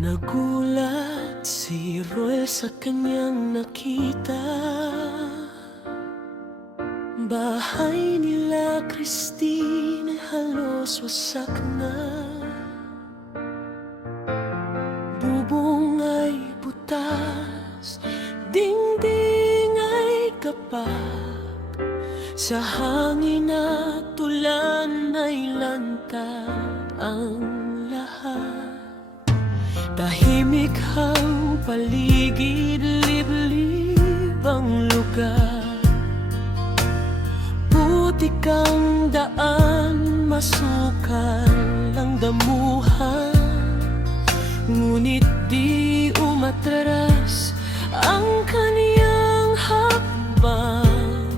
Nagulat si Roel sa kanyang nakita. Bahay nila Christine halos wasak na. Bubong ay butas, dingding ay kapag. Sa hangin at ulan ay lantad ang lahat. Tahimik ang paligid, liblib ang lugar. Putik ang daan, masukal ang damuhan. Ngunit di umatras ang kaniyang hakbang.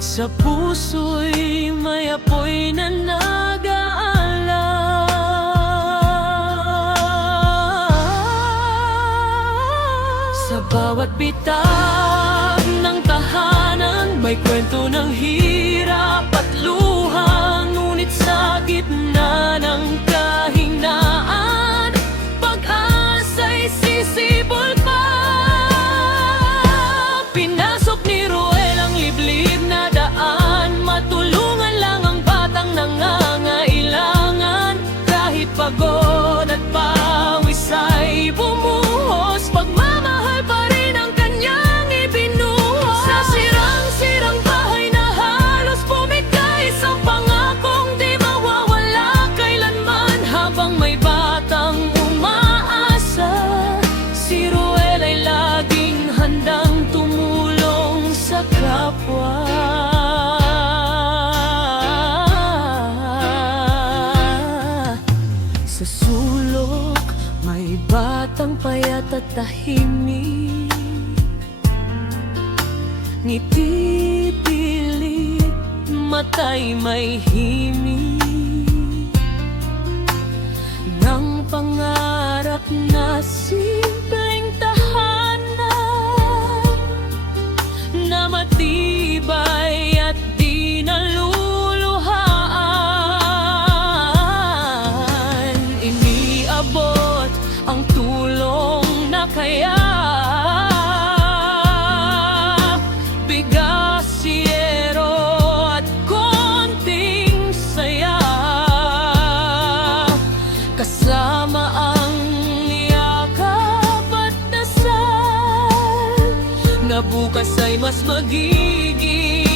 Sa puso'y may apoy na nag-aalala. Sa bawat bitag ng tahanan, may kwento ng hirap at luha. Ngunit sa gitna ng kahinaan, pag-asa'y sisibol pa. Pinasok ni Roel ang liblib na daan, matulungan lang ang batang nangangailangan. Kahit pagod at pawis ay bumuhos, pagmamahal pa rin ang kanyang ibinuhos. Sa sirang-sirang bahay na halos bumigay, isang pangakong di mawawala kailanman. Habang may batang umaasa, si Roel ay laging handang tumulong sa kapwa. Sa sulok, may batang payat at tahimik. Ngiti pilit, mata'y may himig. Nang pangarap na simpleng tahanan na matibay at di naluluhaan. Iniabot ang tulong na kaya, bigas, siyero at konting saya. Kasama ang yakap at dasal na bukas ay mas magiging